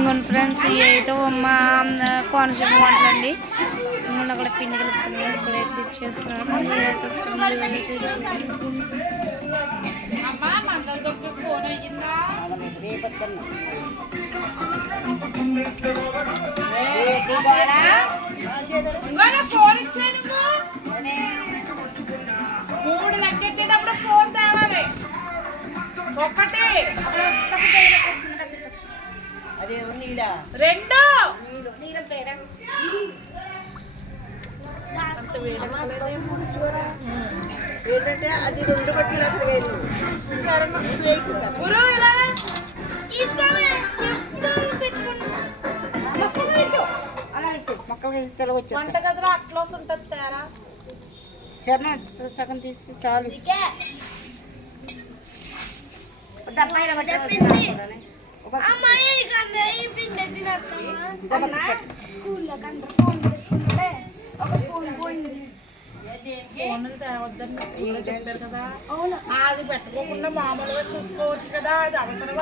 ఇంకొన్ని ఫ్రెండ్స్ ఏదో మా కోనసీమ వంటలండి. ఇంకొన్ని అక్కడ పిండి కలుపుతున్నారు, ఇక్కడైతే ఇచ్చేస్తున్నారు. మూడు లెక్కెట్టేటప్పుడు ఫోన్ తేవాలి. ఒకటి రెండు ఏంటంటే అది రెండు బట్టలు గురు ఇలా మొక్కలు తెలుగు వంట గదిలో అట్లోస్ ఉంటుంది తేరా చర్మ సగం తీసి చాలు. అది పెట్టుకోకుండా మామూలుగా చూసుకోవచ్చు కదా, అది అవసరం.